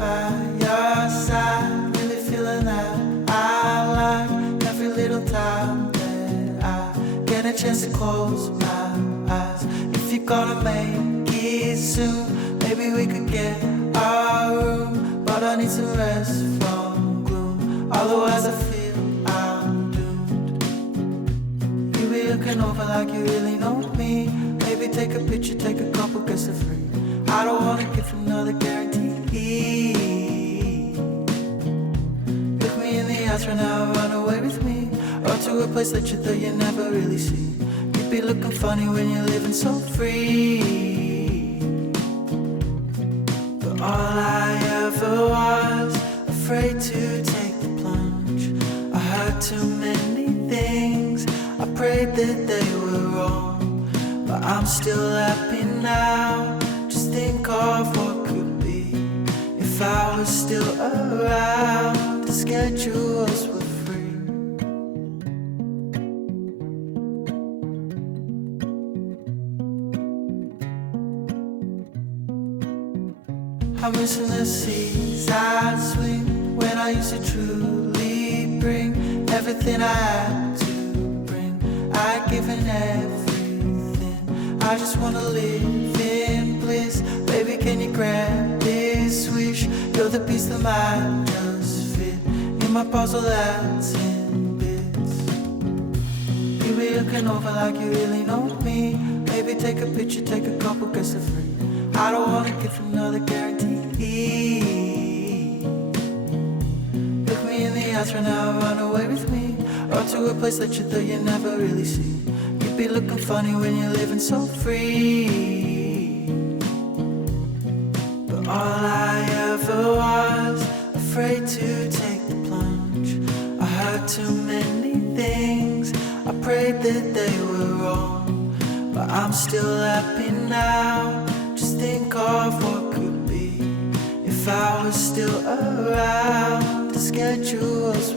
by your side, really feeling that I like every little time that I get a chance to close my eyes. If you're gonna make it soon, maybe we could get our room, but I need some rest from gloom. Otherwise I feel I'm doomed. You be looking over like you really know me. Maybe take a picture, take a couple, guess for free. I don't wanna give another guarantee. Look me in the eyes right now, run away with me, or to a place that you thought you never really see. You'd be looking funny when you're living so free. But all I ever was, afraid to take the plunge. I heard too many things, I prayed that they were wrong. But I'm still happy now, just think of what could be if I was still around, the schedules were free. I'm missing the seaside swing, when I used to truly bring everything I had to bring. I'd given everything, I just wanna live in bliss. Baby, can you grab this wish? You're the piece that might just fit in my puzzle that's in bits. You be looking over like you really know me. Maybe take a picture, take a couple, guess for free. I don't wanna give another guarantee. Look me in the eyes right now, run away with me, or to a place that you thought you never really see. You'd be looking funny when you're living so free. But all I ever was, afraid to take the plunge. I heard too many things, I prayed that they were wrong. But I'm still happy now, just think of what could be if I was still around, the schedules